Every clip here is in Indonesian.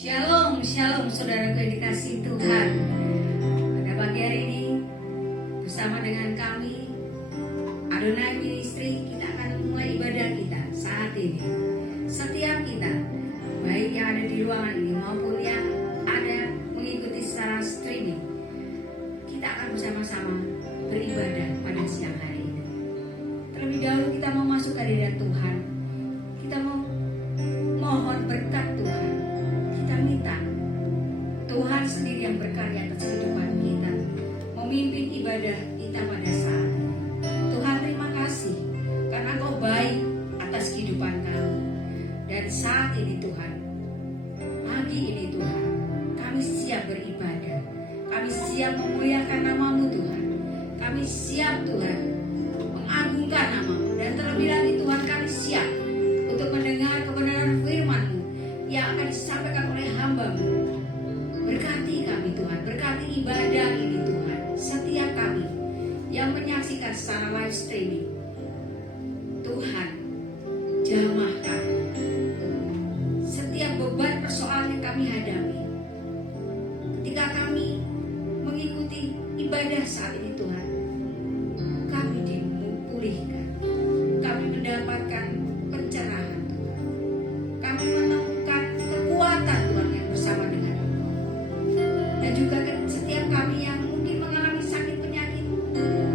Shalom, shalom saudaraku yang dikasihi Tuhan. Pada pagi hari ini bersama dengan kami Adonai Ministry, kita akan memulai ibadah kita saat ini. Setiap kita, baik yang ada di ruangan ini maupun yang ada mengikuti secara streaming, kita akan bersama-sama beribadah pada siang hari ini. Terlebih dahulu kita mau masuk ke hadirat Tuhan. Kita mau mohon berkat Tuhan. Kita minta Tuhan sendiri yang berkarya atas kehidupan kita, memimpin ibadah kita pada saat ini. Tuhan, terima kasih karena Engkau baik atas kehidupan kami. Dan saat ini Tuhan, pagi ini Tuhan, kami siap beribadah. Kami siap memuliakan nama-Mu Tuhan. Kami siap Tuhan mengagungkan nama-Mu. Dan terlebih lagi Tuhan, kami siap untuk mendengar kebenaran firman-Mu yang akan disampaikan oleh hamba-Mu. Berkati kami Tuhan, berkati ibadah ini Tuhan. Setiap kami yang menyaksikan secara live streaming, Tuhan, jamah kami. Setiap beban persoalan yang kami hadapi ketika kami mengikuti ibadah saat ini Tuhan, kami dipulihkan, kami mendapatkan pencerahan Tuhan, kami menemukan kekuatan Tuhan yang bersama dengan Engkau. Dan juga setiap kami yang mungkin mengalami sakit penyakit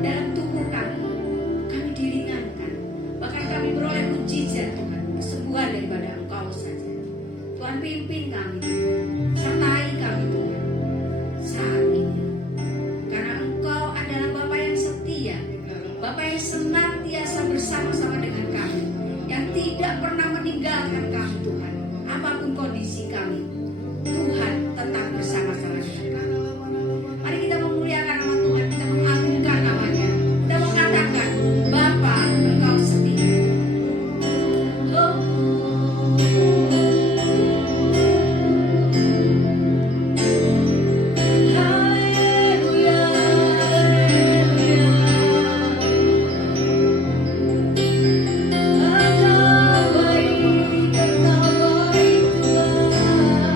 dalam tubuh kami diringankan, bahkan kami beroleh mukjizat Tuhan, kesembuhan daripada Engkau saja. Tuhan, pimpin kami, sertai kami Tuhan saat ini, karena Engkau adalah Bapa yang setia, Bapa yang senantiasa bersama-sama dengan kami, yang tidak pernah meninggalkan kami Tuhan. Apapun kondisi kami, Tuhan tetap bersama-sama dengan kami. Mari kita memuliakan nama Tuhan, kita mengagungkan namanya, kita mengatakan Bapa, Engkau setia. Haleluya, haleluya. Engkau baik Tuhan.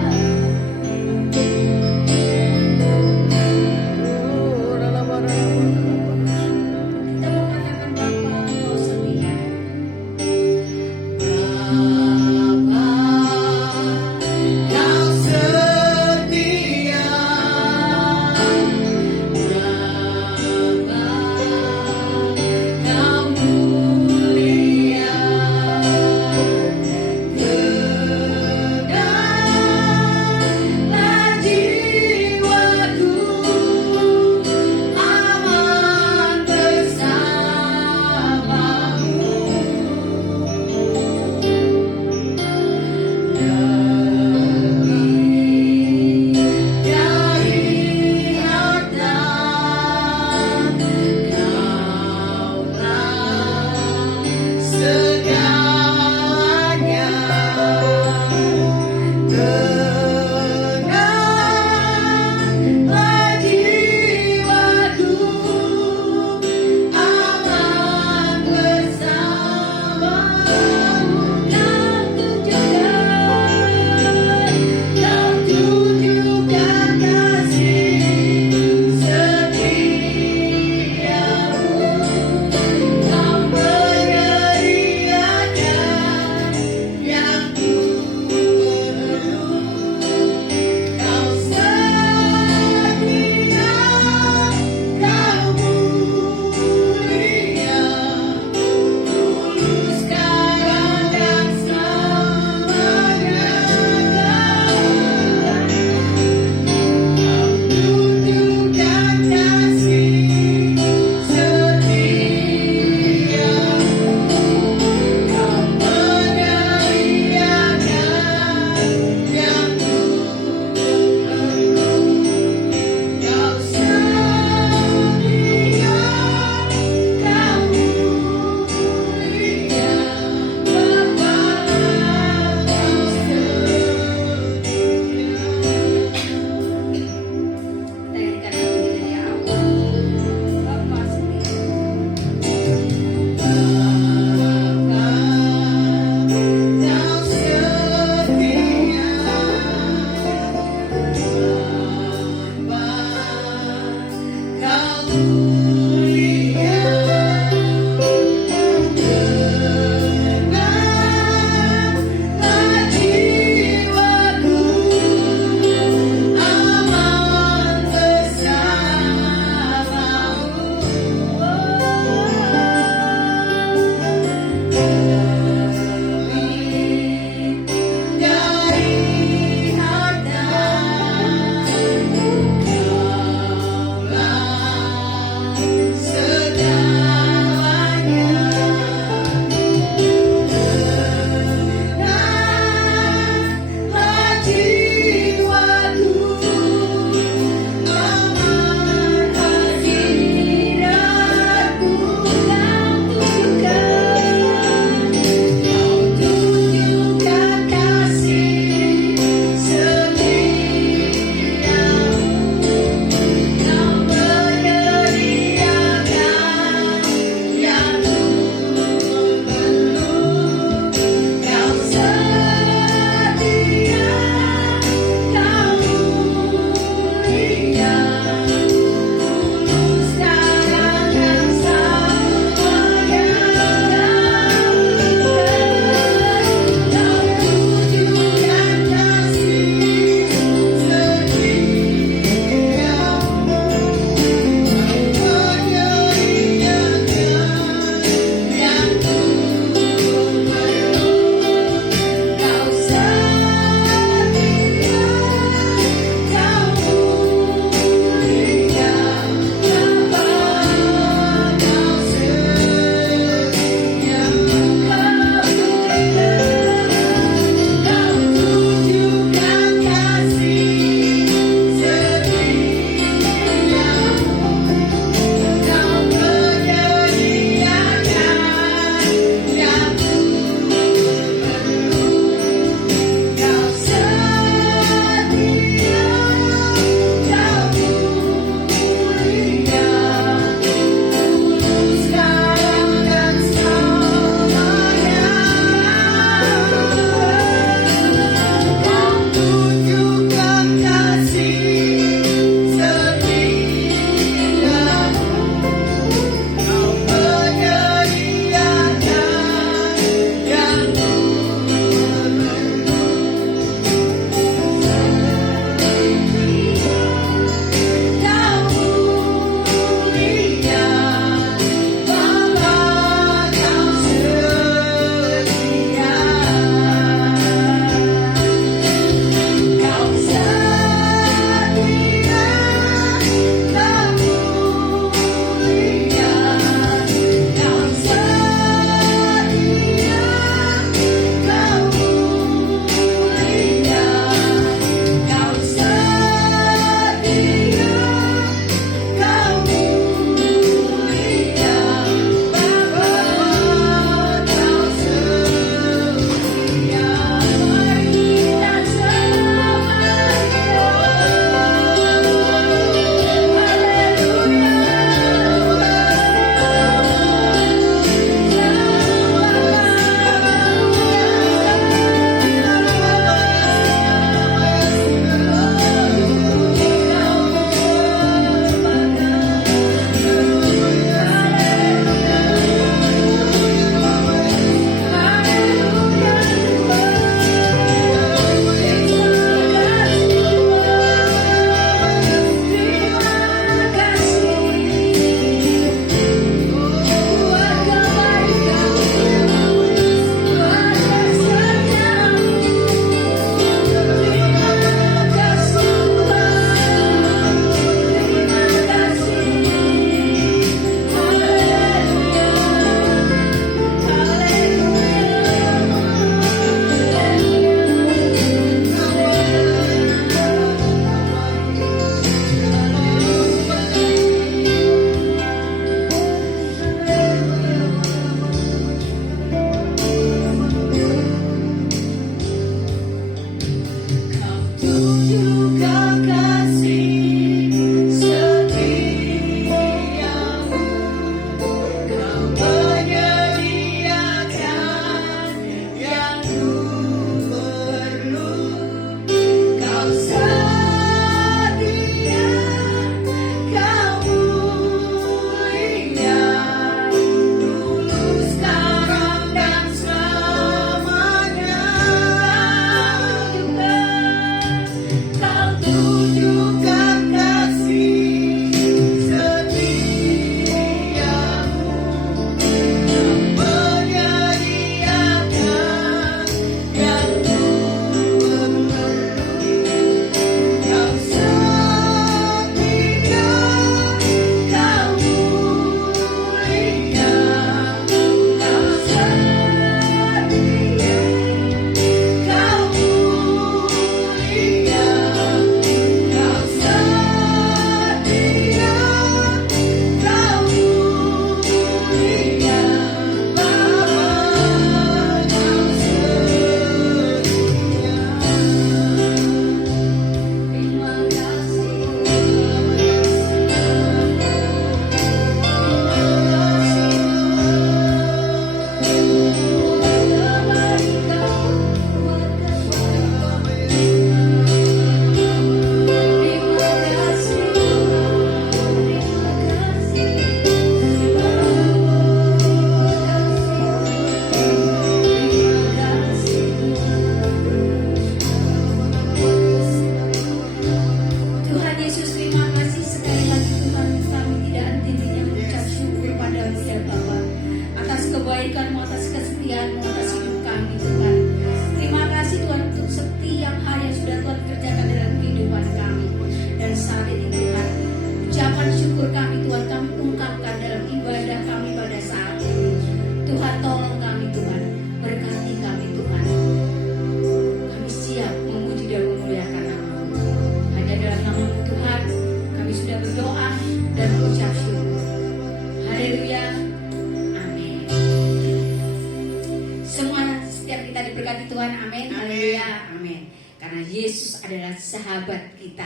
Yesus adalah sahabat kita.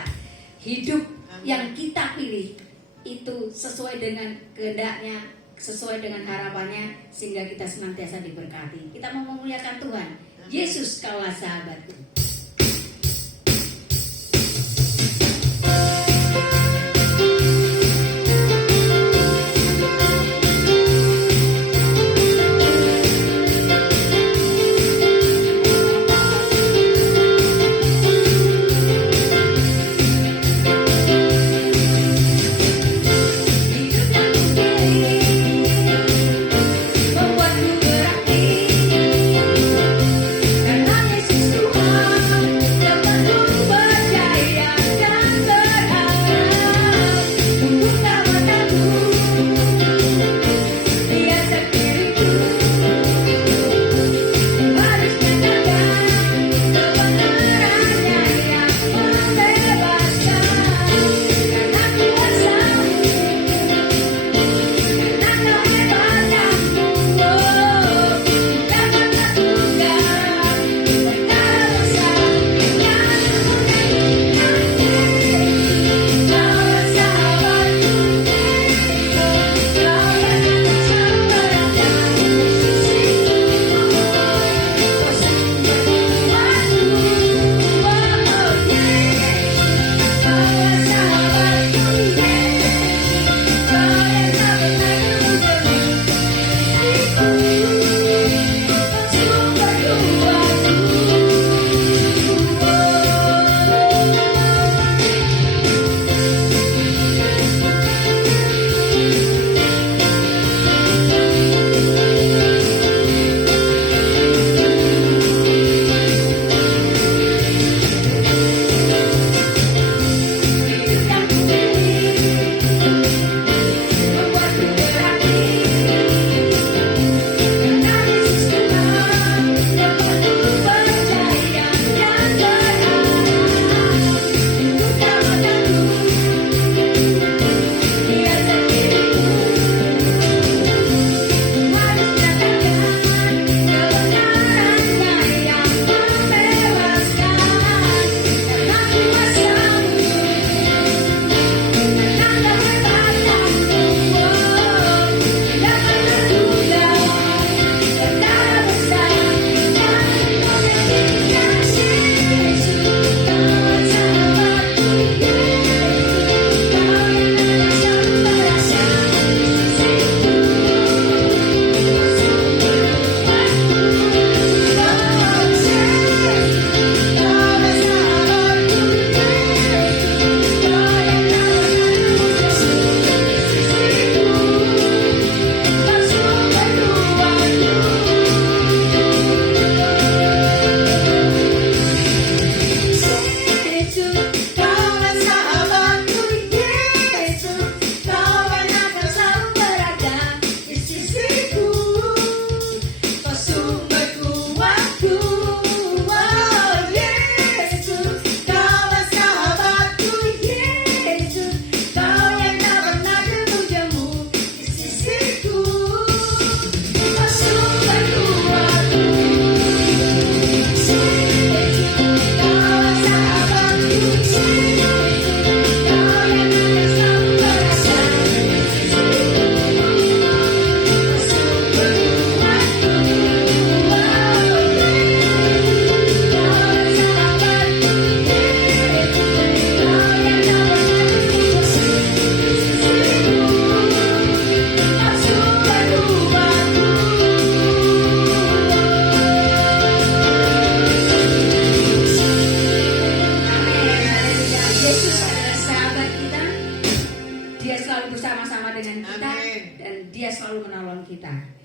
Hidup yang kita pilih itu sesuai dengan kehendaknya, sesuai dengan harapannya, sehingga kita senantiasa diberkati. Kita mau memuliakan Tuhan. Yesus, kaulah sahabatku.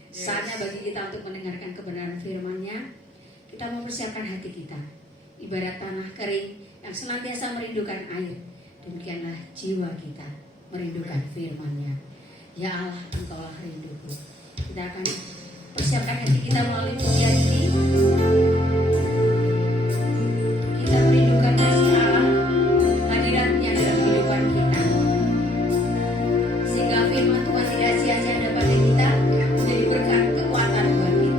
Saatnya bagi kita untuk mendengarkan kebenaran firman-Nya. Kita mempersiapkan hati kita, ibarat tanah kering yang senantiasa merindukan air. Demikianlah jiwa kita merindukan firman-Nya. Ya Allah, Engkaulah rinduku. Kita akan persiapkan hati kita melalui pujian ini. Kita merindukan kasih Allah, hadirat-Nya dalam kehidupan kita, sehingga firman Tuhan tidak sia-sia dapat kita, menjadi berkat kekuatan buat kita.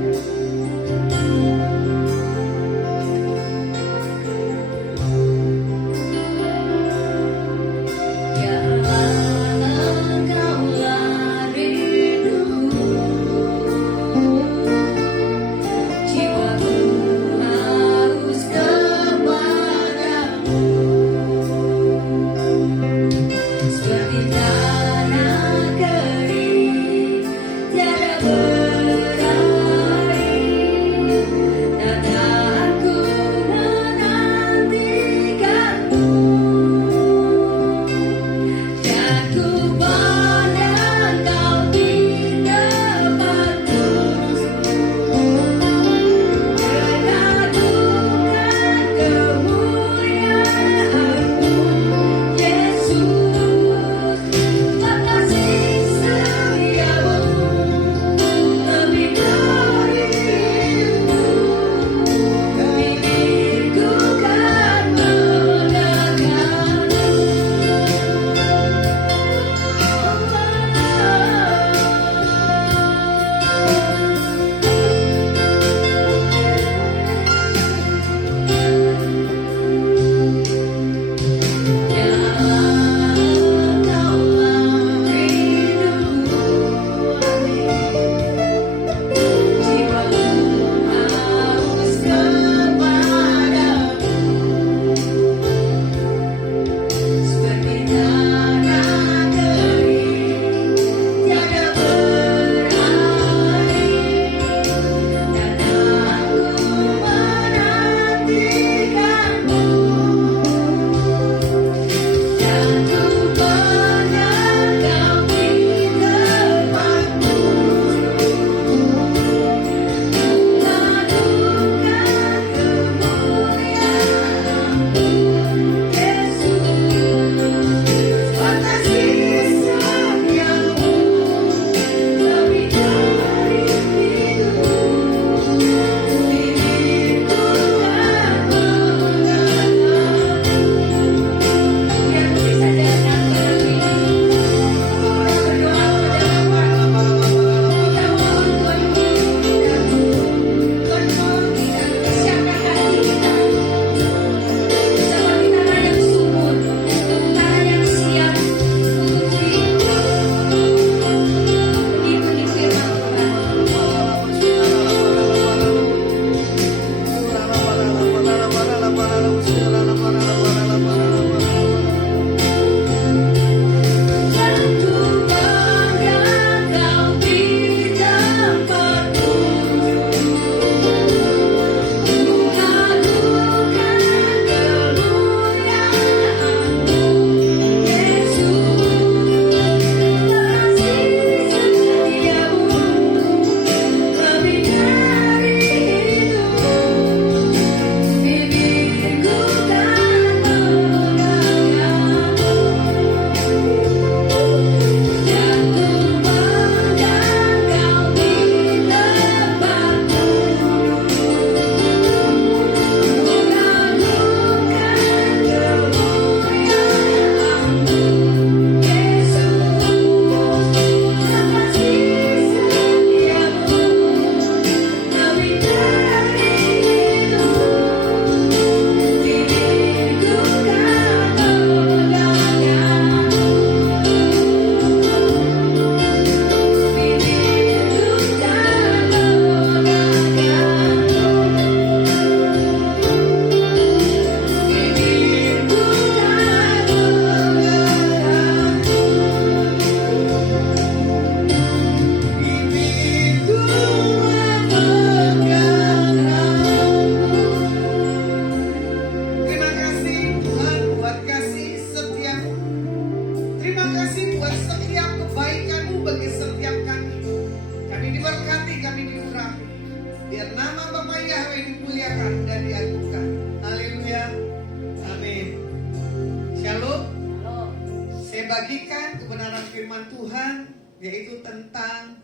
membagikan kebenaran firman Tuhan, yaitu tentang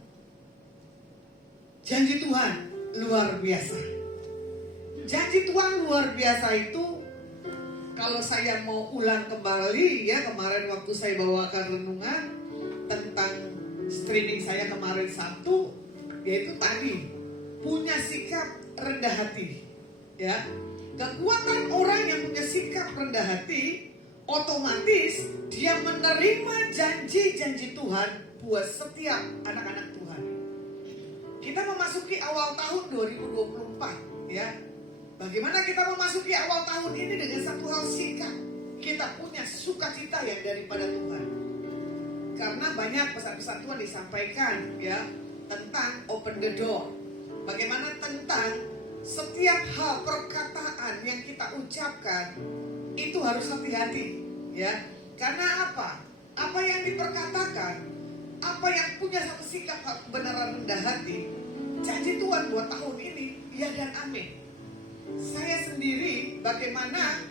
janji Tuhan luar biasa. Janji Tuhan luar biasa itu, kalau saya mau ulang kembali ya, kemarin waktu saya bawakan renungan tentang streaming saya kemarin Sabtu, yaitu tadi punya sikap rendah hati. Ya, kekuatan orang yang punya sikap rendah hati, otomatis dia menerima janji-janji Tuhan buat setiap anak-anak Tuhan. Kita memasuki awal tahun 2024 ya. Bagaimana kita memasuki awal tahun ini dengan satu hal sikap. Kita punya sukacita yang daripada Tuhan. Karena banyak pesan-pesan Tuhan disampaikan ya tentang open the door. Bagaimana tentang setiap hal perkataan yang kita ucapkan itu harus hati-hati ya. Karena apa? Apa yang diperkatakan, apa yang punya satu sikap kebenaran rendah hati, janji Tuhan buat tahun ini ya dan amin. Saya sendiri bagaimana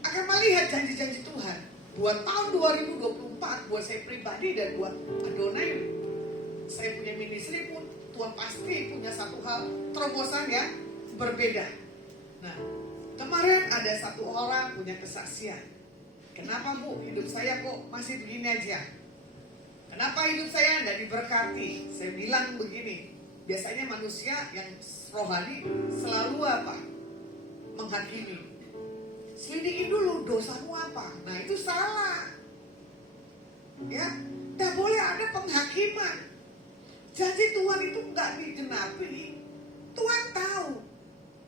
akan melihat janji-janji Tuhan buat tahun 2024 buat saya pribadi dan buat Adonai. Saya punya ministry pun Tuhan pasti punya satu hal terobosan yang berbeda. Nah, kemarin ada satu orang punya kesaksian. Kenapa Bu, hidup saya kok masih begini aja? Kenapa hidup saya tidak diberkati? Saya bilang begini, biasanya manusia yang rohani selalu apa? Menghakimi. Selidiki dulu dosamu apa. Nah itu salah. Ya, tidak boleh ada penghakiman. Janji Tuhan itu nggak digenapi. Tuhan tahu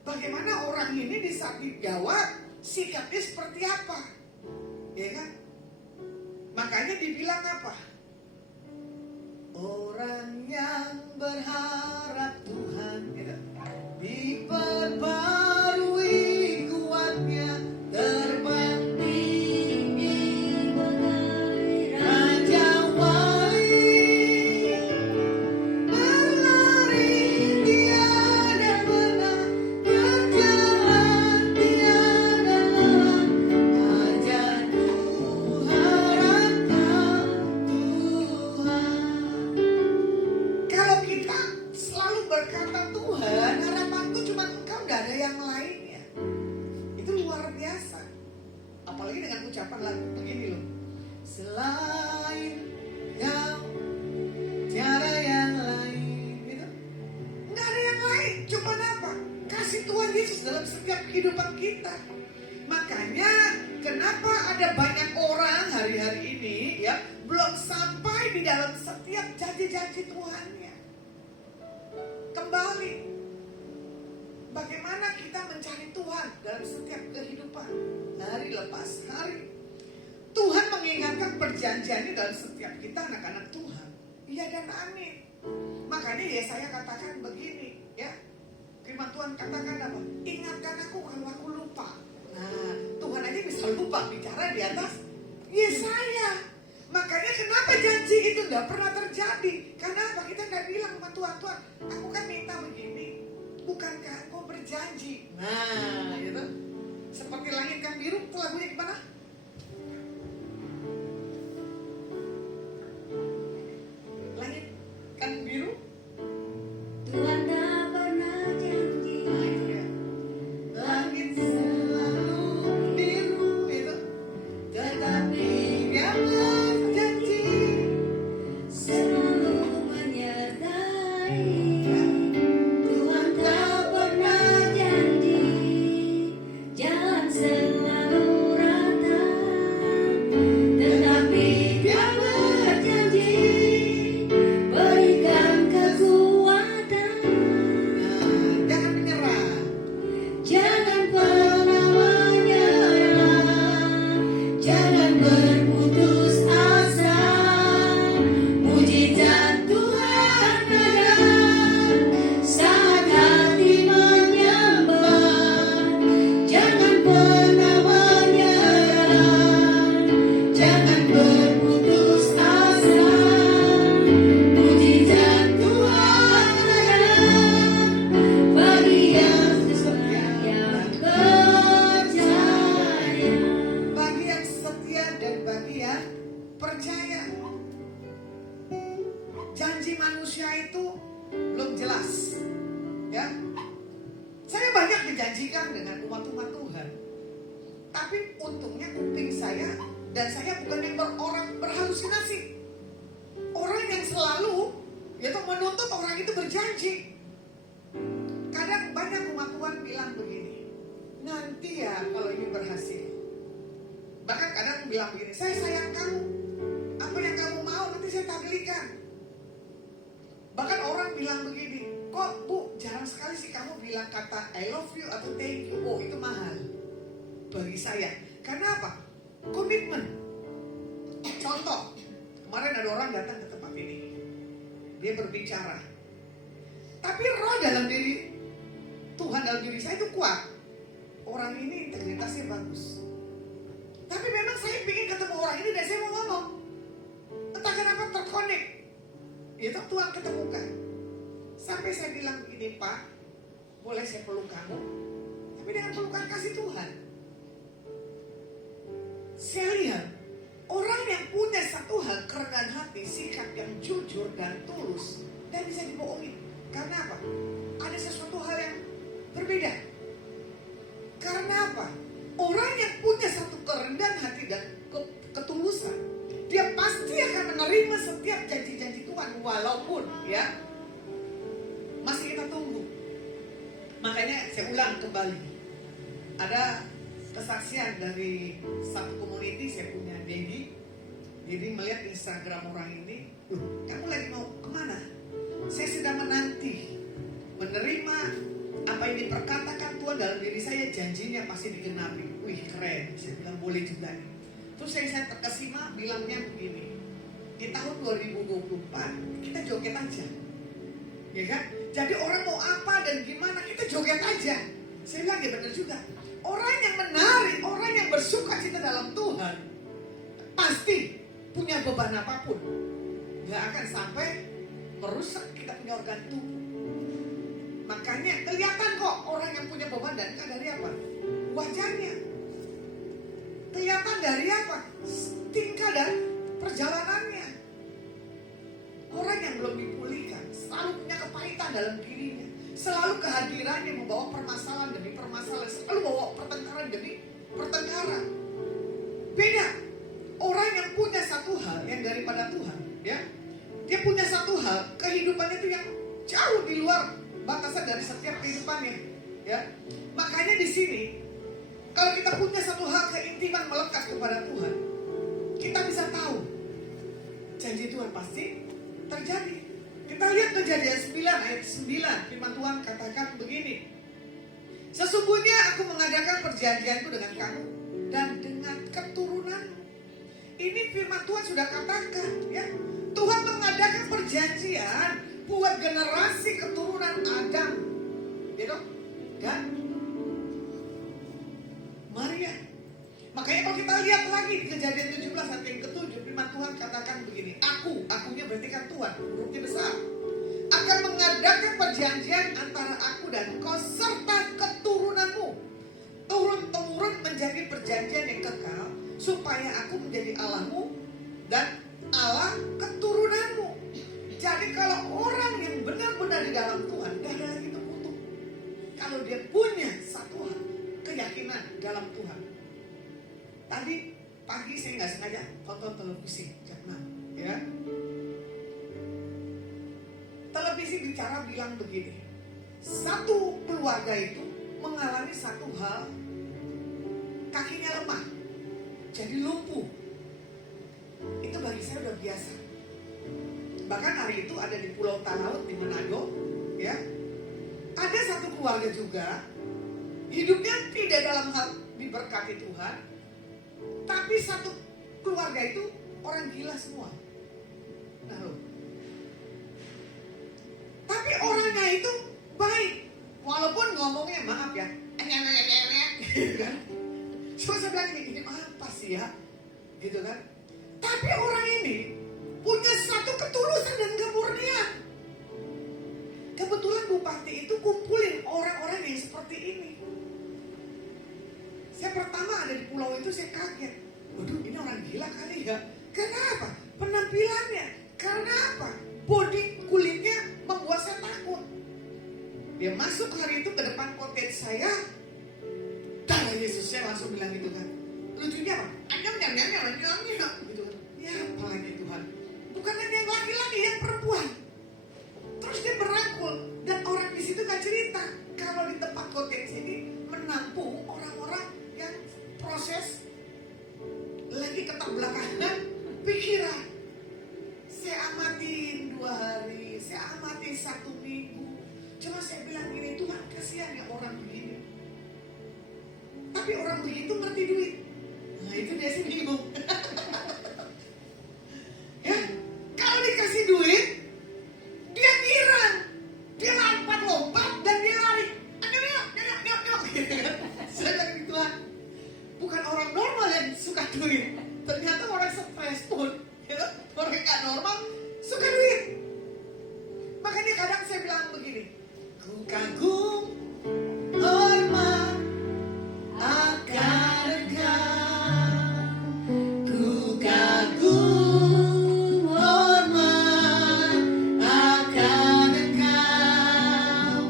bagaimana orang ini bisa dijawab sikapnya seperti apa. Ya kan? Makanya dibilang apa? Orang yang berharap Tuhan gitu, diperbarui kuatnya, terbang tinggi mengalir Raja Wali, berlari tiada pernah, berjalan tiada lelah, ajarku harapkan Tuhan. Kalau kita selalu berkata Tuhan, harapanku cuma Engkau, gak ada yang lain ya. Itu luar biasa. Apalagi dengan ucapan lagu begini loh. Selain Kau, tiada yang lain gitu. Gak ada yang lain, cuma apa? Kasih Tuhan Yesus dalam setiap kehidupan kita. Makanya kenapa ada banyak orang hari-hari ini ya belum sampai di dalam setiap janji-janji Tuhannya. Kembali, bagaimana kita mencari Tuhan dalam setiap kehidupan hari lepas hari. Tuhan mengingatkan perjanjiannya dalam setiap kita anak-anak Tuhan. Iya dan amin. Makanya ya saya katakan begini ya. Firman Tuhan katakan apa? Ingatkan aku kalau aku lupa. Nah, Tuhan aja bisa lupa bicara di atas Yesaya. Makanya kenapa janji itu tidak pernah terjadi? Karena apa? Kita nggak bilang sama Tuhan, Tuhan, aku kan minta begini, bukankah Engkau berjanji? Nah, gitu. Seperti langit kan biru, itu lagunya gimana? Langit kan biru, Tuhan tak pernah janji. nah itu ya. Langit selalu biru itu, tetapi Dia berjanji Selalu menyertai. Tuhan tak pernah janji. Jalan selalu rata. manusia itu belum jelas. Ya, saya banyak dijanjikan dengan umat-umat Tuhan, tapi untungnya kuping saya dan saya bukan yang orang berhalusinasi. Orang yang selalu yaitu menuntut orang itu berjanji. Kadang banyak umat Tuhan bilang begini, nanti ya kalau ini berhasil. Bahkan kadang bilang begini, saya sayang kamu, apa yang kamu mau nanti saya taglikan. Bahkan orang bilang begini, kok Bu jarang sekali sih kamu bilang kata I love you atau thank you. Oh, itu mahal bagi saya. Karena apa? Komitmen. Contoh, kemarin ada orang datang ke tempat ini, dia berbicara, tapi roh dalam diri Tuhan dalam diri saya itu kuat. Orang ini integritasnya bagus, tapi memang saya ingin ketemu orang ini dan saya mau ngomong. Entah kenapa terkonek. Itu Tuhan ketemukan. Sampai saya bilang begini, Pak, boleh saya peluk kamu? Tapi dengan pelukan kasih Tuhan. Saya lihat orang yang punya satu hal, kerendahan hati, sikap yang jujur dan tulus, dan bisa dibohongin. Karena apa? Ada sesuatu hal yang berbeda. Karena apa? Orang yang punya satu kerendahan hati dan ketulusan, dia pasti akan menerima setiap janji-janji Tuhan, walaupun ya masih kita tunggu. Makanya saya ulang kembali, ada kesaksian dari satu community saya punya, Dedi melihat Instagram orang ini, kamu lagi mau kemana? Saya sedang menanti menerima apa yang diperkatakan Tuhan dalam diri saya, janjinya pasti digenapi. Wih, keren. Saya bilang boleh juga nih. Terus saya terkesima bilangnya begini, di tahun 2024 kita joget aja, ya kan? Jadi orang mau apa dan gimana kita joget aja. Saya bilang ya benar juga. Orang yang menari, orang yang bersuka cita dalam Tuhan pasti punya beban apapun, gak akan sampai merusak kita punya organ tubuh. Makanya kelihatan kok orang yang punya beban dan dari apa? Wajahnya. Kelihatan dari apa? Tingkah dan perjalanannya. Orang yang belum dipulihkan selalu punya kepahitan dalam dirinya. Selalu kehadirannya membawa permasalahan demi permasalahan. Selalu bawa pertengkaran demi pertengkaran. Beda. Orang yang punya satu hal yang daripada Tuhan, ya, dia punya satu hal, kehidupannya itu yang jauh di luar batasan dari setiap kehidupannya, ya. Makanya di sini, kalau kita punya satu hal keintiman melekat kepada Tuhan, kita bisa tahu janji Tuhan pasti terjadi. Kita lihat Kejadian 9 ayat 9, firman Tuhan katakan begini, sesungguhnya aku mengadakan perjanjianku dengan kamu dan dengan keturunanmu. Ini firman Tuhan sudah katakan, ya. Tuhan mengadakan perjanjian buat generasi keturunan Adam, gitu, dan Maria. Makanya kalau kita lihat lagi di Kejadian 17 ayat yang ke-7, firman Tuhan katakan begini, akunya berarti kan Tuhan, hurufnya besar, akan mengadakan perjanjian antara aku dan kau serta keturunanmu, turun-temurun menjadi perjanjian yang kekal, supaya aku menjadi Allahmu dan Allah keturunanmu. Jadi kalau orang yang benar-benar di dalam Tuhan, gak ada lagi terkutuk. Kalau dia punya satu keyakinan dalam Tuhan. Tadi pagi saya nggak sengaja tonton televisi jam 6, ya. Televisi bicara bilang begini, satu keluarga itu mengalami satu hal, kakinya lemah, jadi lumpuh. Itu bagi saya udah biasa. Bahkan hari itu ada di Pulau Talaut di Manado, ya. Ada satu keluarga juga hidupnya tidak dalam hal diberkati Tuhan, tapi satu keluarga itu orang gila semua. Nah loh. Tapi orangnya itu baik, walaupun ngomongnya maaf ya, gitu kan. Cuma saya bilang ini apa sih ya, gitu kan. Tapi orang ini punya satu ketulusan dan kemurnian. Kebetulan bupati itu kumpulin orang-orang yang seperti ini. Saya pertama ada di pulau itu saya kaget. Waduh, ini orang gila kali ya. Kenapa? Penampilannya. Karena apa? Body kulitnya saya, darah Yesusnya langsung bilang gitu kan. Lucunya apa? Gitu kan. Ya apalagi Tuhan. Bukan hanya yang laki-laki, yang perempuan. Terus dia merangkul. Dan orang di situ gak cerita. Kalau di tempat konteks ini menampung orang-orang yang proses lagi keterbelakangan pikiran. Saya amatin 2 hari, saya amatin 1 minggu. Cuma saya bilang gini, Tuhan kasihan ya orang begini. Tapi orang begitu ngerti duit. Nah itu dia sih bingung. Ya, kalau dikasih duit, dia girang, dia lompat dan dia lari. Saya bilang Tuhan, bukan orang normal yang suka duit. Ternyata orang stres pun, ya, orang gak normal suka duit. Makanya kadang saya bilang begini, ku kagum hormat akan Engkau, ku kagum hormat akan Engkau,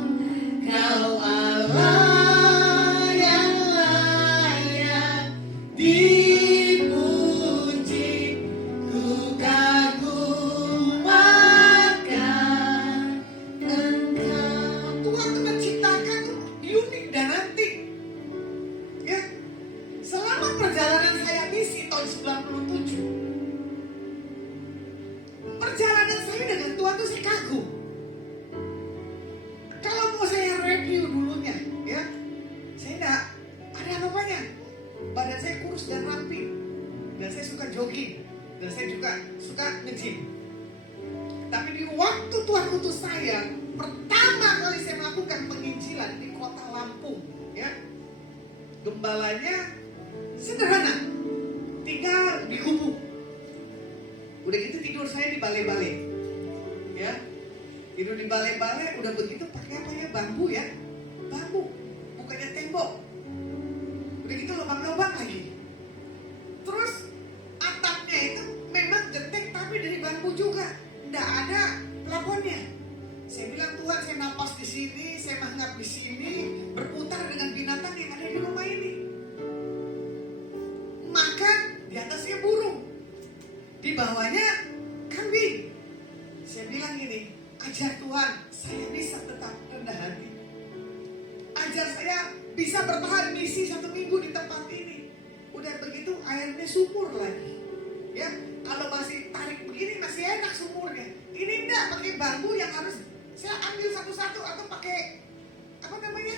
Kau Allah yang layak dipuji, ku kagum akan Engkau. Tuhan tuh menciptakan tuh unik dan antik. Ya, selama perjalanan saya misi tahun 97, perjalanan saya dengan Tuhan tuh saya kagum. Kalau mau saya review dulunya, ya, saya enggak ada apa-apanya. Badan saya kurus dan rapi, dan saya suka jogging, dan saya juga suka nge-gym. Tapi di waktu Tuhan utus saya, pertama kali saya melakukan penginjilan di kota Lampung, ya, gembalanya sederhana, tinggal di gubuk. Udah gitu tidur saya di balai-balai, ya, tidur di balai-balai. Udah begitu pakai apa ya, bambu ya, bambu, bukannya tembok. Udah gitu lubang-lubang lagi. Terus atapnya itu memang genteng tapi dari bambu juga, nggak ada plafonnya. Saya bilang Tuhan, saya napas di sini, saya mengangkat di sini, berputar dengan binatang yang ada di rumah ini. Makan di atasnya burung, di bawahnya kambing. Saya bilang gini, ajar Tuhan, saya bisa tetap rendah hati. Ajar saya bisa bertahan misi 1 minggu di tempat ini. Udah begitu airnya sumur lagi. Ya, kalau masih tarik begini masih enak sumurnya. Ini enggak, pakai bambu yang harus saya ambil satu-satu atau pakai apa namanya?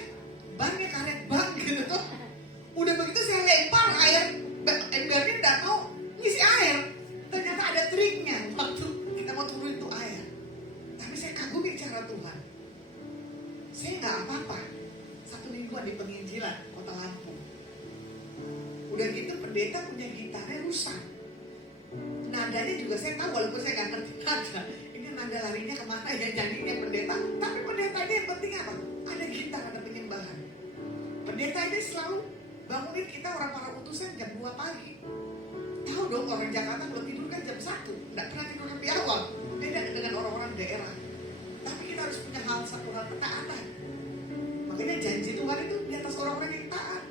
Bannya, karet bang gitu. Udah begitu saya lempar air, embernya enggak mau ngisi air. Ternyata ada triknya waktu kita mau turun itu air. Tapi saya kagumi cara Tuhan. Saya enggak apa-apa. 1 mingguan di penginjilan kota Lampung. Udah gitu pendeta punya gitarnya rusak. Nadanya juga saya tahu walaupun saya nggak ngerti nada. Ini nada larinya kemana ya jadinya pendeta. Tapi pendeta ini yang penting apa? Ada gitar, ada penyembahan. Pendeta ini selalu bangunin kita orang para utusan jam 2 pagi. Tahu dong orang Jakarta kalau tidur kan jam 1. Nggak pernah tidur lebih awal. Beda dengan orang-orang daerah. Tapi kita harus punya satu hal ketaatan. Makanya janji Tuhan itu di atas orang-orang yang taat.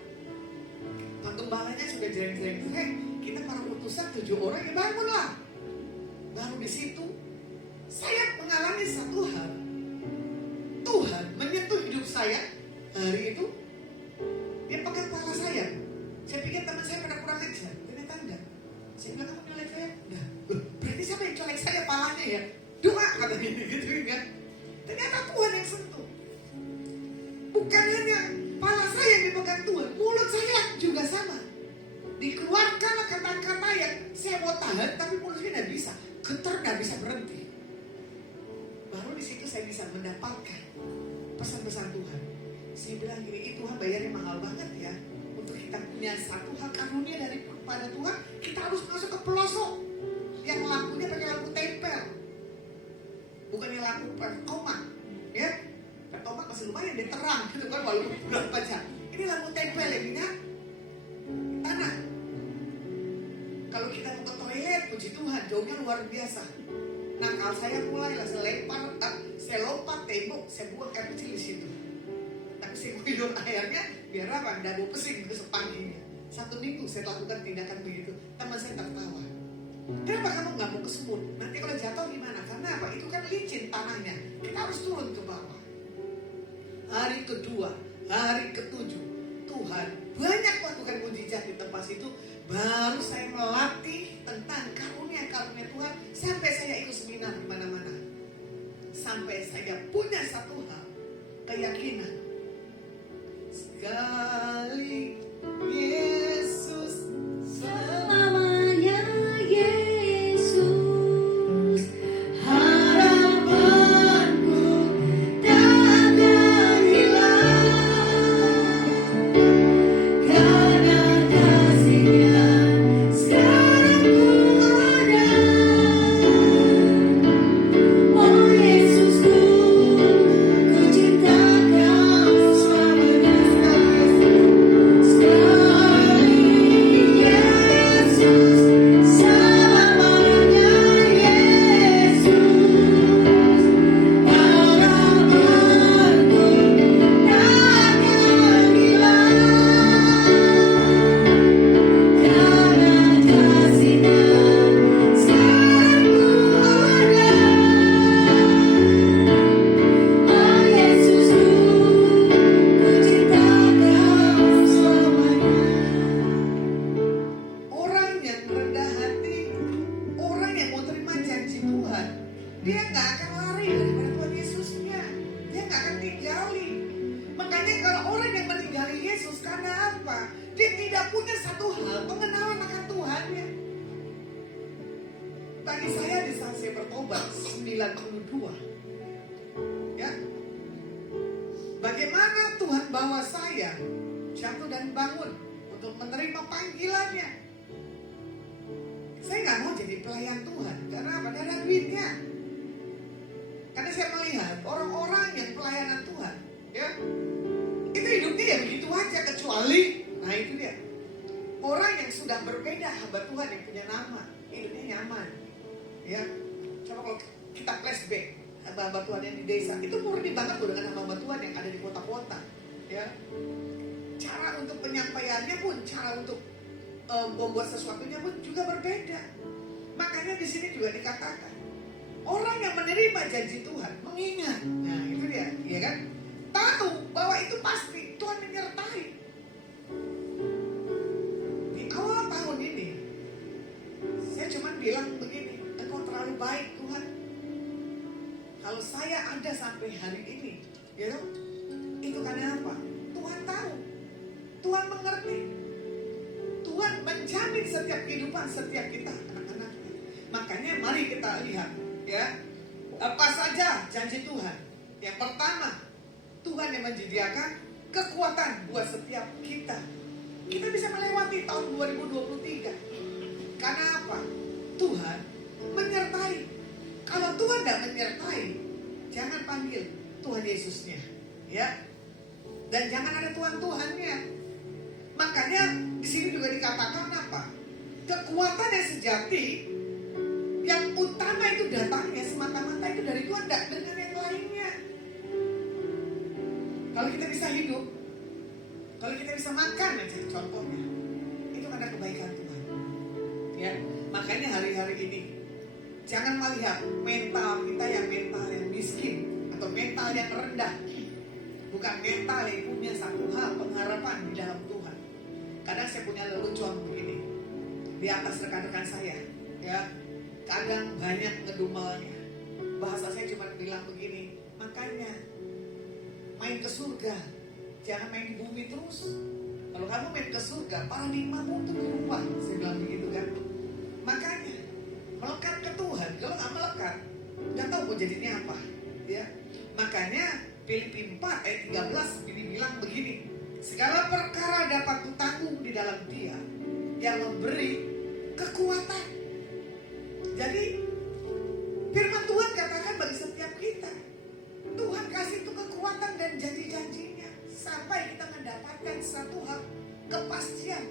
Pak gembalanya sudah janji-janji, kita para utusan 7 orang ya bangunlah. Baru di situ saya mengalami satu hal. Tuhan menyentuh hidup saya hari itu. Dia pegang kepala saya. Saya pikir teman saya pada kurang ajar. Ternyata enggak. Saya bilang, kamu nyolek saya? Enggak. Berarti siapa yang colek saya palanya ya? Doa katanya gitu kan. Ternyata Tuhan yang sentuh. Bukan hanya kepala saya yang dipegang Tuhan, mulut saya juga sama. Dikeluarkanlah kata-kata yang saya mau tahan, tapi mulut saya tidak bisa. Getar tidak bisa berhenti. Baru di situ saya bisa mendapatkan pesan-pesan Tuhan. Saya bilang gini, Tuhan bayarnya mahal banget ya. Untuk kita punya satu hal karunia dari pada Tuhan, kita harus masuk ke pelosok. Yang lampunya pakai lampu tempel. Bukannya lampu pertoma. Ya, pertoma masih lumayan dia terang gitu kan walaupun berapa jam. Ini lampu tempel ya Bina. Tanah. Kalau kita mau ke toilet, puji Tuhan, jauhnya luar biasa. Nakal saya mulailah saya lompat tembok, saya buang air kecil di situ. Tapi kasih guyur airnya, biar apa? Nggak bau pesing besok paginya. 1 minggu saya lakukan tindakan begitu, teman saya tertawa. Kenapa kamu nggak mau ke sumur? Nanti kalau jatuh gimana? Karena apa? Itu kan licin tanahnya. Kita harus turun ke bawah. Hari kedua, hari ketujuh, Tuhan banyak lakukan mujizat di tempat itu. Baru saya melatih tentang karunia-karunia Tuhan sampai saya ikut seminar di mana-mana. Sampai saya punya satu hal, keyakinan. Sekali Yesus Selamanya Yesus, harapanku tak akan hilang, karena kasih-Nya sekarang ku ada. Oh Yesusku, ku cinta Kau selamanya. Orang yang rendah hati, orang yang mau terima janji Tuhan, dia nggak akan lari daripada Tuhan Yesusnya. Dia nggak akan tinggali. Makanya kalau orang yang meninggali Yesus karena apa? Dia tidak punya satu hal pengenalan akan Tuhannya. Bagi saya di saat saya bertobat 92, ya, bagaimana Tuhan bawa saya jatuh dan bangun untuk menerima panggilannya. Saya nggak mau jadi pelayan Tuhan. Karena apa? Karena ada duitnya. Karena saya melihat orang-orang yang pelayanan Tuhan, ya, itu hidupnya ya begitu aja, kecuali, nah itu dia, orang yang sudah berbeda hamba Tuhan yang punya nama, hidupnya nyaman, ya. Coba kalau kita flashback hamba-hamba Tuhan yang di desa, itu murni banget loh dengan hamba Tuhan yang ada di kota-kota, ya. Cara untuk penyampaiannya pun, cara untuk membuat sesuatunya pun juga berbeda. Makanya di sini juga dikatakan orang yang menerima janji Tuhan mengingat. Nah itu dia, ya kan? Tahu bahwa itu pasti Tuhan menyertai. Di awal tahun ini saya cuma bilang begini, Engkau terlalu baik Tuhan. Kalau saya ada sampai hari ini, ya, itu karena apa? Tuhan tahu, Tuhan mengerti. Tuhan menjamin setiap kehidupan setiap kita anak-anaknya. Makanya mari kita lihat, ya, apa saja janji Tuhan. Yang pertama, Tuhan yang menyediakan kekuatan buat setiap kita. Kita bisa melewati tahun 2023. Karena apa? Tuhan menyertai. Kalau Tuhan tidak menyertai, jangan panggil Tuhan Yesusnya, ya. Dan jangan ada Tuhan-Tuhannya. Makanya di sini juga dikatakan apa? Kekuatan yang sejati, yang utama itu datangnya semata-mata itu dari Tuhan, tidak dengan yang lainnya. Kalau kita bisa hidup, kalau kita bisa makan, aja contohnya, itu karena kebaikan Tuhan. Ya, makanya hari-hari ini jangan melihat mental kita yang mental yang miskin atau mental yang rendah, bukan mental yang punya satu hal pengharapan di dalam Tuhan. Kadang saya punya lelucon begini di atas rekan-rekan saya, ya, kadang banyak ngedumelnya. Bahasa saya cuma bilang begini, makanya main ke surga, jangan main di bumi terus. Kalau kamu main ke surga, paradigmamu itu berubah. Saya bilang begitu kan. Makanya melekat ke Tuhan. Kalau nggak melekat, nggak tahu mau jadinya apa, ya. Makanya Filipi 4 ayat 13 ini bilang begini, segala perkara dapat kutanggung di dalam Dia yang memberi kekuatan. Jadi firman Tuhan katakan bagi setiap kita, Tuhan kasih itu kekuatan dan janji-janjinya sampai kita mendapatkan satu hal, kepastian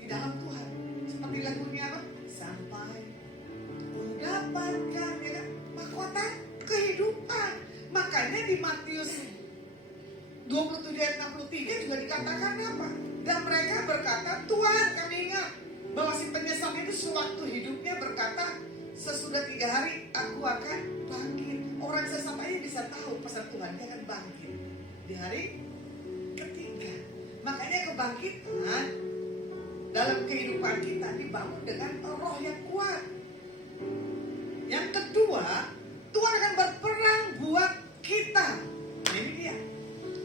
di dalam Tuhan. Seperti lagunya apa? Sampai mendapatkan, ya kan, mahkota kehidupan. Makanya di Matius 28 di ayat 63 juga dikatakan apa? Dan mereka berkata, Tuhan kami ingat bahwa si penyesal itu sewaktu hidupnya berkata, sesudah 3 hari aku akan bangkit. Orang sesat aja bisa tahu pesan Tuhan, dia akan bangkit di hari ketiga. Makanya kebangkitan dalam kehidupan kita dibangun dengan roh yang kuat. Yang kedua, Tuhan akan berperang buat kita. Nah, ini dia.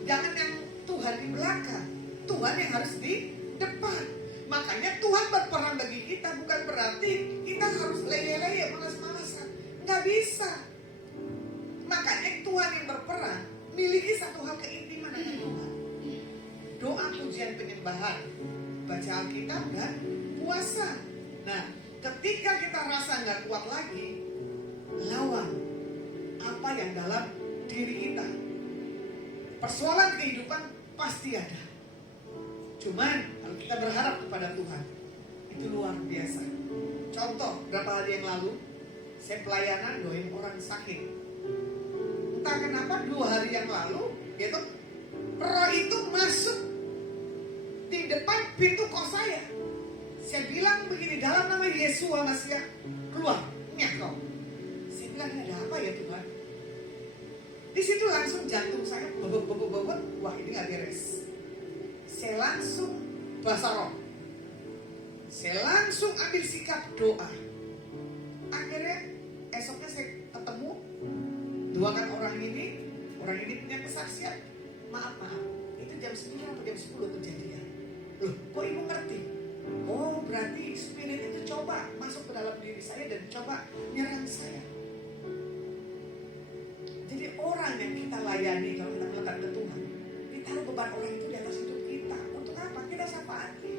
Jangan yang Tuhan di belakang, Tuhan yang harus di depan. Makanya Tuhan berperang bagi kita, bukan berarti kita harus leye-leye, malas-malasan. Nggak bisa. Makanya Tuhan yang berperang miliki satu hal keintiman dengan Tuhan. Doa, pujian, penyembahan, baca Alkitab dan puasa. Nah, ketika kita rasa nggak kuat lagi, lawan apa yang dalam diri kita. Persoalan kehidupan pasti ada. Cuman kalau kita berharap kepada Tuhan, itu luar biasa. Contoh, berapa hari yang lalu saya pelayanan doain orang sakit. Entah kenapa 2 hari yang lalu, yaitu roh itu masuk di depan pintu kos saya. Saya bilang begini, dalam nama Yesus Masih keluar, nyakau. Saya bilang, ada apa ya Tuhan? Di situ langsung jantung saya bebek, wah ini nggak beres. Saya langsung bahasa roh. Saya langsung ambil sikap doa. Akhirnya esoknya saya ketemu, doakan orang ini punya kesaksian. Maaf, itu jam 9 atau jam 10 kejadian. Loh, kok ibu ngerti? Oh, berarti spirit itu coba masuk ke dalam diri saya dan coba nyerang saya. Jadi orang yang kita layani kalau kita melekat ke Tuhan, ditaruh beban orang itu di atas hidup kita. Untuk apa? Kita syafaati.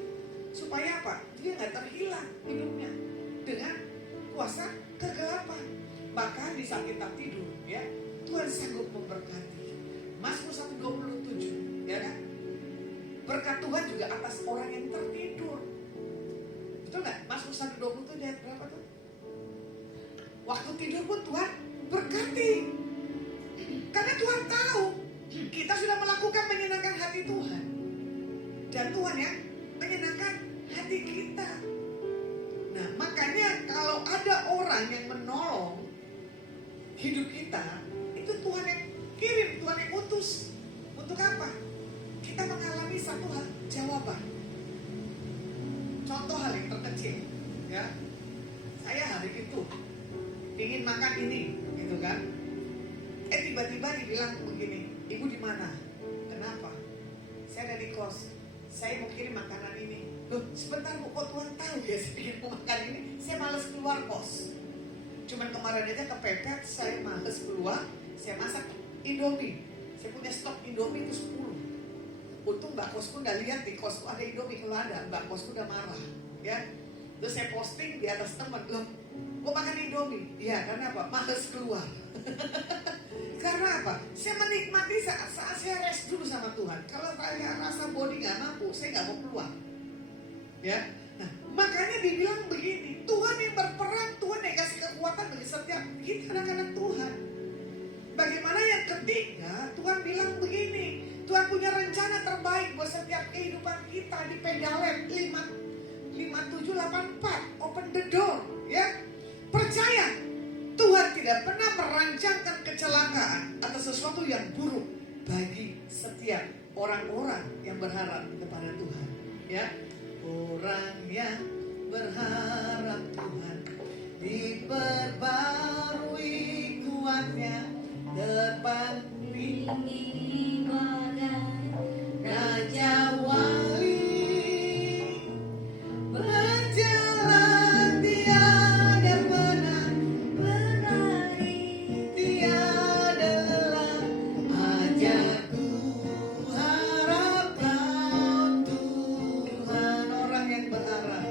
Supaya apa? Dia nggak terhilang hidupnya dengan kuasa kegelapan. Bahkan di saat kita tidur, ya, Tuhan sanggup memberkati. Mazmur 127, ya kan? Berkat Tuhan juga atas orang yang tertidur. Betul nggak? Mazmur 127 ayat berapa tuh? Waktu tidur pun Tuhan berkati. Karena Tuhan tahu kita sudah melakukan menyenangkan hati Tuhan. Dan Tuhan yang menyenangkan hati kita. Nah, makanya kalau ada orang yang menolong hidup kita, itu Tuhan yang kirim, Tuhan yang utus. Untuk apa? Kita mengalami satu hal, jawaban. Contoh hal yang terkecil, ya. Saya hari itu ingin makan ini, gitu kan. Tiba-tiba dibilang begini, ibu di mana? Kenapa? Saya ada di kos. Saya mau kirim makanan ini. Loh, sebentar bu, kok Tuhan tahu ya saya ingin mau makan ini? Saya malas keluar kos. Cuman kemarin aja kepepet, saya malas keluar. Saya masak Indomie. Saya punya stok Indomie itu 10. Untung mbak kosku udah lihat di kosku ada Indomie. Kalau ada, mbak kosku udah marah, ya. Terus saya posting di atas teman, loh, kok makan Indomie? Iya, karena apa? Malas keluar. Karena apa? Saya menikmati saat saya rest dulu sama Tuhan. Kalau saya rasa body nggak mampu, saya nggak mau keluar. Ya, nah makanya dibilang begini, Tuhan yang berperang, Tuhan yang kasih kekuatan bagi setiap kita anak-anak Tuhan. Bagaimana yang ketiga, Tuhan bilang begini, Tuhan punya rencana terbaik buat setiap kehidupan kita di Pedalet 5784, open the door, ya. Percaya. Tuhan tidak pernah merancangkan kecelakaan atau sesuatu yang buruk bagi setiap orang-orang yang berharap kepada Tuhan. Ya, orang yang berharap Tuhan diperbarui kuatnya depan tinggi badan Raja Wali. Berjalan tiada menang, berlari tiada lelah. Ajarku harap kau Tuhan. Orang yang berharap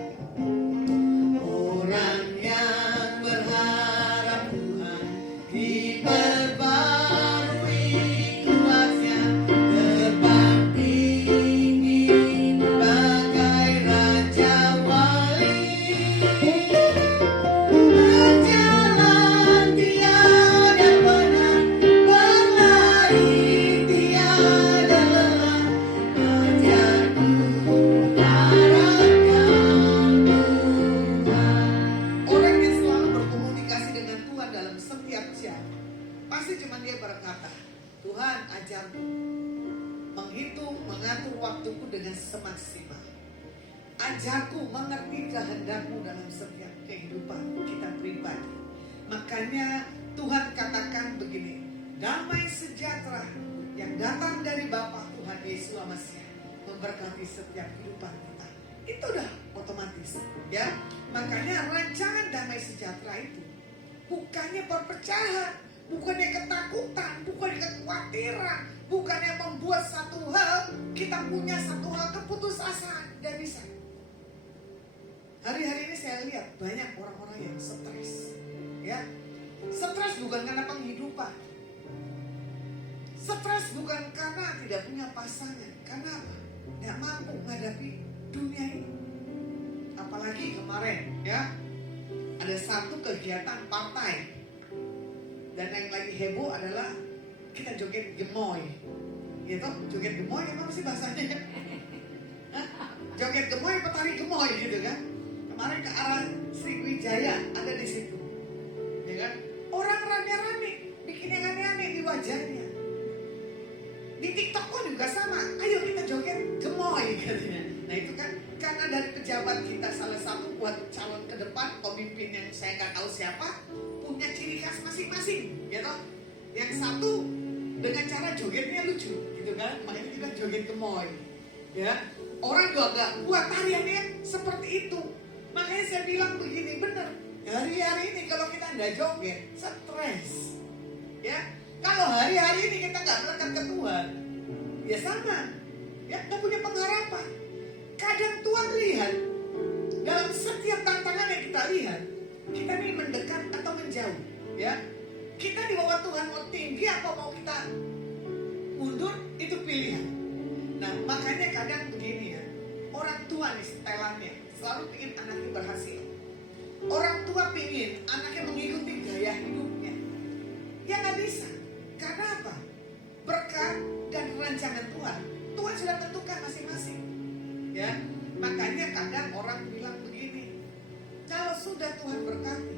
semaksimal. Ajarku mengerti kehendakmu dalam setiap kehidupan kita pribadi. Makanya Tuhan katakan begini, damai sejahtera yang datang dari Bapa Tuhan Yesus Mesias memberkati setiap kehidupan kita. Itu udah otomatis, ya. Makanya rancangan damai sejahtera itu bukannya perpecahan, bukannya ketakutan, bukannya kekhawatiran, bukannya membuat satu hal kita punya satu hal keputusasaan. Tidak bisa. Hari-hari ini saya lihat banyak orang-orang yang stres, ya. Stres bukan karena penghidupan. Stres bukan karena tidak punya pasangan. Karena apa? Tidak mampu menghadapi dunia ini. Apalagi kemarin, ya, ada satu kegiatan partai. Dan yang lagi heboh adalah kita joget gemoy. Gitu, joget gemoy apa sih bahasanya? Hah? Joget gemoy apa tari gemoy gitu kan? Kemarin ke arah Sriwijaya ada di situ. Ya kan? Orang rame-rame bikin yang aneh-aneh di wajahnya. Di TikTok pun juga sama. Ayo kita joget gemoy katanya. Nah itu kan karena dari pejabat kita salah satu buat calon ke depan pemimpin yang saya nggak tahu siapa punya ciri khas masing-masing, ya toh. Yang satu dengan cara jogetnya lucu, gitu kan? Makanya kita joget gemoy, ya. Orang juga buat tariannya seperti itu. Makanya saya bilang begini, bener. Hari-hari ini kalau kita nggak joget, stres, ya. Kalau hari-hari ini kita nggak melekat ke Tuhan, ya sama, ya nggak punya pengharapan. Kadang Tuhan lihat dalam setiap tantangan yang kita lihat, kita ini mendekat atau menjauh, ya. Kita di bawah Tuhan mau tinggi apa mau kita mundur, itu pilihan. Nah makanya kadang begini ya, orang tua nih setelannya selalu ingin anaknya berhasil. Orang tua ingin anaknya mengikuti gaya hidupnya, ya nggak bisa. Karena apa? Berkat dan rancangan Tuhan sudah tentukan masing-masing, ya. Makanya kadang orang bilang begini, kalau sudah Tuhan berkati,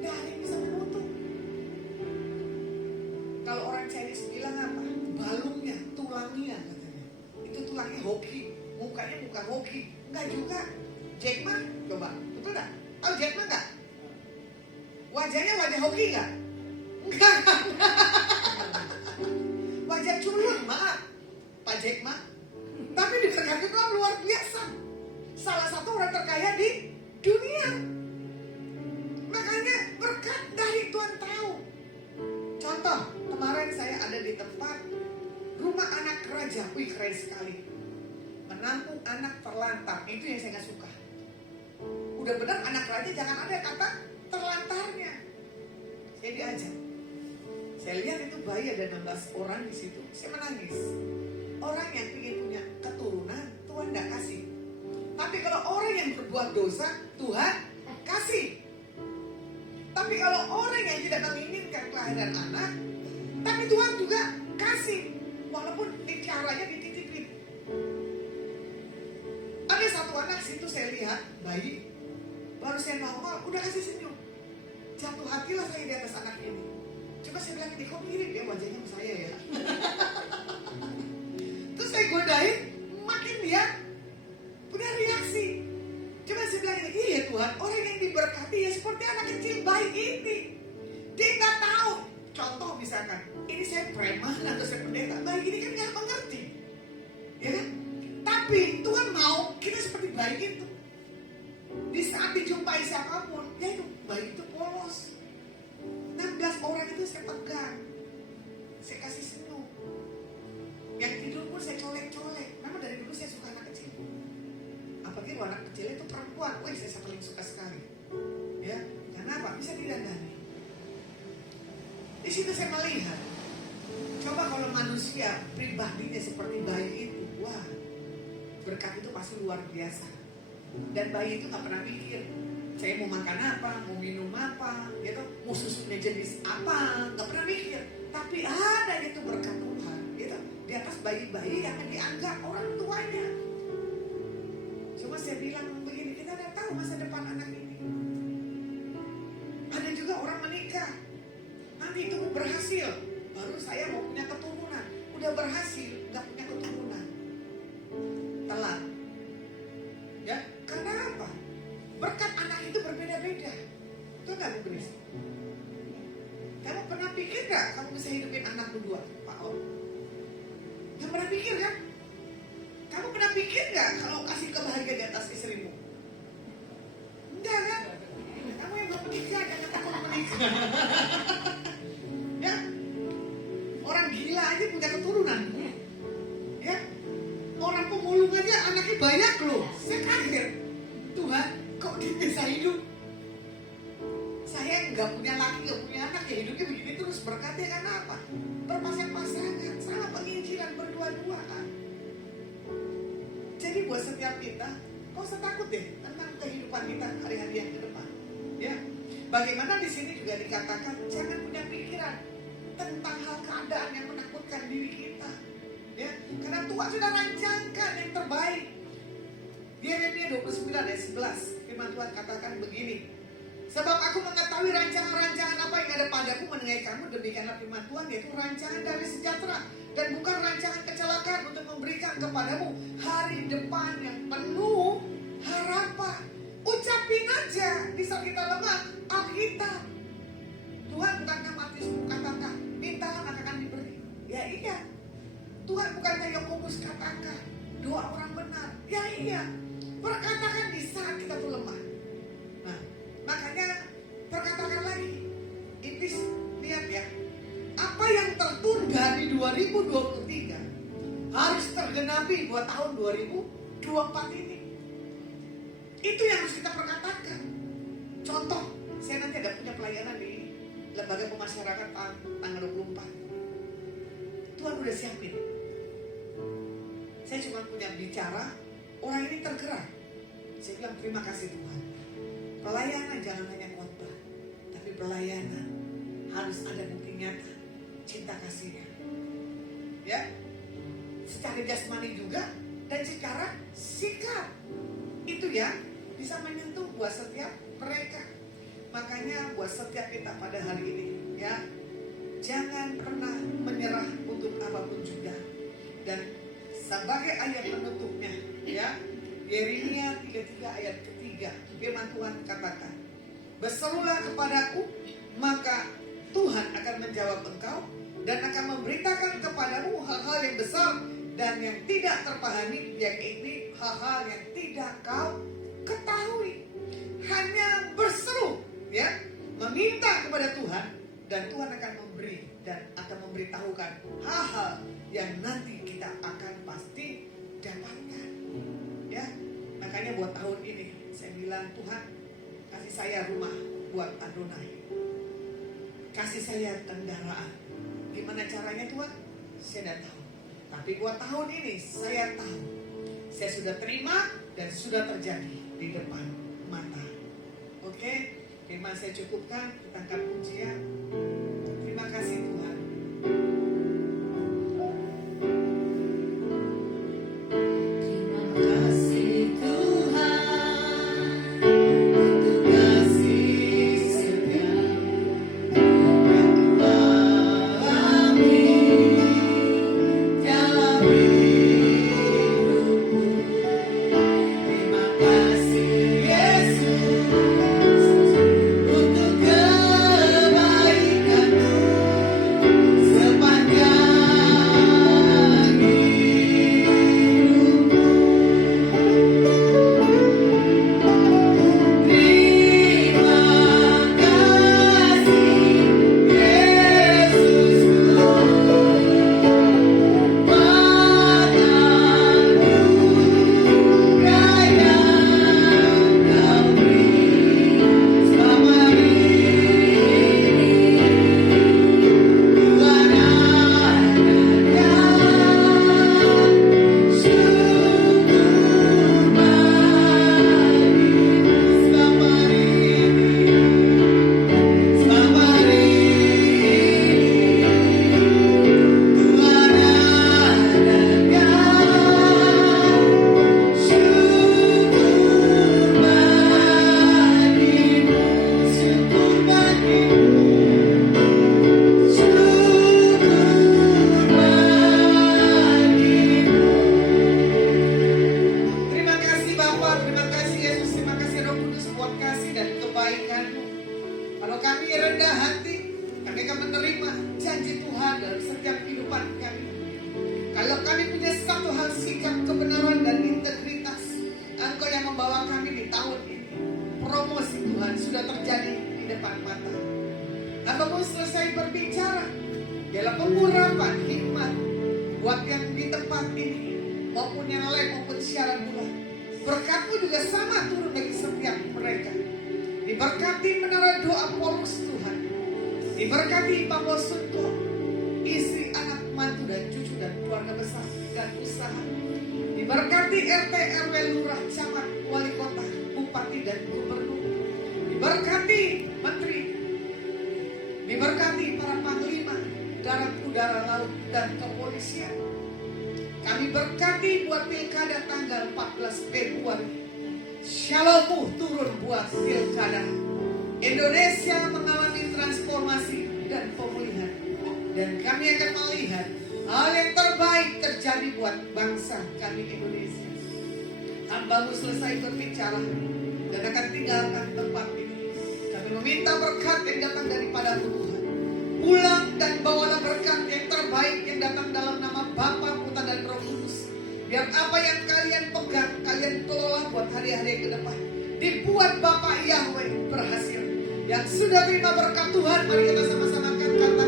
nggak ada yang bisa menutup. Kalau orang Chinese bilang apa? Balungnya, tulangnya katanya. Itu tulangnya hoki, mukanya muka hoki. Enggak juga. Jack Ma, coba, betul nggak? Tahu Jack Ma nggak? Wajahnya wajah hoki nggak? Enggak kan? Wajah culun, maaf, Pak Jack Ma. Tapi diberkati Tuhan luar biasa. Salah satu orang terkaya di dunia. Makanya berkat dari Tuhan tahu. Contoh, kemarin saya ada di tempat rumah anak raja. Wih, keren sekali. Menampung anak terlantar. Itu yang saya nggak suka. Udah benar anak raja jangan ada kata terlantarnya. Saya diajak. Saya lihat itu bayi ada 16 orang di situ. Saya menangis. Orang yang ingin punya keturunan, Tuhan tidak kasih. Tapi kalau orang yang berbuat dosa, Tuhan kasih. Tapi kalau orang yang tidak menginginkan kelahiran anak, tapi Tuhan juga kasih. Walaupun caranya dititipin. Ada satu anak situ saya lihat, bayi, baru saya nongol, udah kasih senyum. Jatuh hatilah saya di atas anak ini. Coba saya bilang, ini kok mirip ya wajahnya sama saya ya. Terus saya godain, makin dia punya reaksi. Coba saya bilang, iya Tuhan, orang yang diberkati ya seperti anak kecil baik ini. Dia nggak tahu. Contoh misalkan, ini saya preman atau saya pendeta, baik ini kan nggak mengerti, ya kan? Tapi Tuhan mau kita seperti baik itu. Di saat dijumpai siapapun, ya itu baik itu polos. 16 orang itu saya pegang, saya kasih senyum. Yang tidur pun saya colek-colek. Memang dari dulu saya suka anak kecil. Apalagi kalau anak kecil itu perempuan, wih saya paling suka sekali. Ya, kenapa? Bisa didandani. Di situ saya melihat, coba kalau manusia pribadinya seperti bayi itu, wah, berkat itu pasti luar biasa. Dan bayi itu nggak pernah mikir, saya mau makan apa, mau minum apa, gitu, mau susunya jenis apa, nggak pernah mikir. Tapi ada itu berkat Tuhan, gitu, di atas bayi-bayi yang dianggap orang tuanya. Cuma saya bilang begini, kita nggak tahu masa depan anak ini. Ada juga orang menikah, nanti itu berhasil, baru saya mau punya keturunan, udah berhasil, nggak punya keturunan, telat. kita. Betul nggak Bu Benis? Kamu pernah pikir nggak kamu bisa hidupin anak berdua, Pak Om? Nggak pernah pikir kan? Kamu pernah pikir nggak kalau kasih kebahagiaan di atas istrimu? Enggak kan? Kamu yang belum menikah, jangan takut menikah. Ya, orang gila aja punya keturunan. Ya, orang pemulung aja anaknya banyak loh. Saya kaget. Tuhan, kok dia bisa hidup? Saya nggak punya laki, nggak punya anak, ya hidupnya begini terus. Berkatnya karena apa? Berpasang-pasangan, sama penginjilan, berdua-duaan. Jadi buat setiap kita, kau usah takut deh tentang kehidupan kita hari-hari yang ke depan. Ya, bagaimana di sini juga dikatakan jangan punya pikiran tentang hal keadaan yang menakutkan diri kita. Ya, karena Tuhan sudah rancangkan yang terbaik. Yeremia 29 ayat 11, firman Tuhan katakan begini. Sebab aku mengetahui rancangan-rancangan apa yang ada padaku mengenai kamu, demikianlah firman Tuhan, yaitu rancangan dari sejahtera dan bukan rancangan kecelakaan, untuk memberikan kepadamu hari depan yang penuh harapan. Ucapin aja di saat kita lemah, Alkitab. Tuhan bukankah Matius katakan, mintalah maka akan diberi. Ya iya. Tuhan bukankah Yakobus katakan, doa orang benar. Ya iya. Perkatakan di saat kita tuh lemah. Nah, makanya perkatakan lagi. Iblis lihat ya, apa yang tertunda di 2023 harus tergenapi buat tahun 2024 ini. Itu yang harus kita perkatakan. Contoh, saya nanti ada punya pelayanan di Lembaga Pemasyarakatan tanggal 24. Tuhan udah siapin. Saya cuma punya bicara, orang ini tergerak. Saya bilang terima kasih Tuhan. Pelayanan jangan hanya khotbah, tapi pelayanan harus ada bukti nyata cinta kasihnya. Ya, secara jasmani juga dan secara sikap. Itu ya bisa menyentuh buat setiap mereka. Makanya buat setiap kita pada hari ini, ya, jangan pernah menyerah untuk apapun juga. Dan sebagai ayat penutupnya, ya, Yeremia 33 ayat ketiga, firman Tuhan katakan, berserulah kepadaku, maka Tuhan akan menjawab engkau dan akan memberitakan kepadamu hal-hal yang besar dan yang tidak terpahami, yang ini hal-hal yang tidak kau ketahui. Hanya berseru, ya, meminta kepada Tuhan, dan Tuhan akan memberi dan akan memberitahukan hal-hal yang nanti kita akan pasti dapatkan. Ya, makanya buat tahun ini saya bilang, Tuhan kasih saya rumah buat Adonai, kasih saya kendaraan. Gimana caranya Tuhan? Saya tidak tahu. Tapi buat tahun ini saya tahu, saya sudah terima dan sudah terjadi di depan mata. Oke, firman saya cukupkan, kita angkat pujian. Terima kasih Tuhan. Terima kasih Bapak, terima kasih Yesus, terima kasih Roh Kudus buat kasih dan kebaikan-Mu. Kalau kami rendah hati, kami akan menerima janji Tuhan dalam setiap kehidupan kami. Kalau kami punya satu hal sikap kebenaran dan integritas, Engkau yang membawa kami di tahun ini. Promosi Tuhan sudah terjadi di depan mata. Hamba-Mu selesai berbicara, ialah pengurapan hikmat buat yang di tempat ini, maupun yang lain, maupun siaran bulan. Berkat-Mu juga sama turun bagi setiap mereka. Diberkati menara doa Paulus Tuhan. Diberkati Pak Bosunto, istri, anak, mantu, dan cucu, dan keluarga besar, dan usaha. Diberkati RT, RW, lurah, camat, wali kota, bupati, dan gubernur. Diberkati menteri. Diberkati para panglima, darat, udara, laut, dan kepolisian. Kami berkati buat pilkada tanggal 14 Februari. Shalom-Mu turun buat pilkada. Indonesia mengalami transformasi dan pemulihan. Dan kami akan melihat hal yang terbaik terjadi buat bangsa kami Indonesia. Hamba-Mu selesai berbicara dan akan tinggalkan tempat ini. Kami meminta berkat yang datang daripada Tuhan. Pulang dan bawalah berkat yang terbaik yang datang dalam nama Bapa, Putra, dan Roh Kudus. Biar apa yang kalian pegang, kalian kelola buat hari-hari ke depan. Dibuat Bapak Yahweh berhasil. Yang sudah terima berkat Tuhan, mari kita sama-sama angkat kata